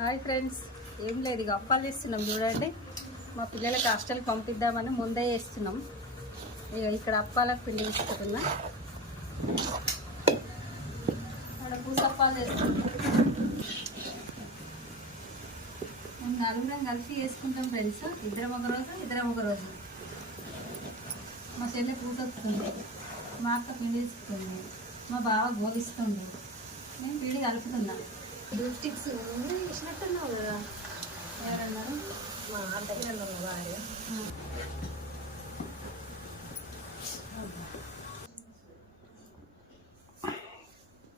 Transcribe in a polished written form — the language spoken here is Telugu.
హాయ్ ఫ్రెండ్స్, ఏం లేదు, ఇక అప్పాలు చేస్తున్నాం చూడండి. మా పిల్లలకి హాస్టల్కి పంపిద్దామని ముందే చేస్తున్నాం. ఇక ఇక్కడ అప్పాలకు పిండి తీసుకుంటున్నా. అక్కడ పూసప్పాలు చేస్తున్నాం. మేము నలుగురం కలిసి చేసుకుంటాం ఫ్రెండ్స్. ఇద్దరం ఒక రోజు. మా చెల్లె పూసొస్తుంది, మా అక్క పిండి తీసుకుంటుంది, మా బావ గోలిస్తుంది, నేను పిండి కలుపుతున్నా. స్టిక్స్ ఇచ్చినట్టున్నావు కదా. ఎవరన్నారు? మా దగ్గర భార్య.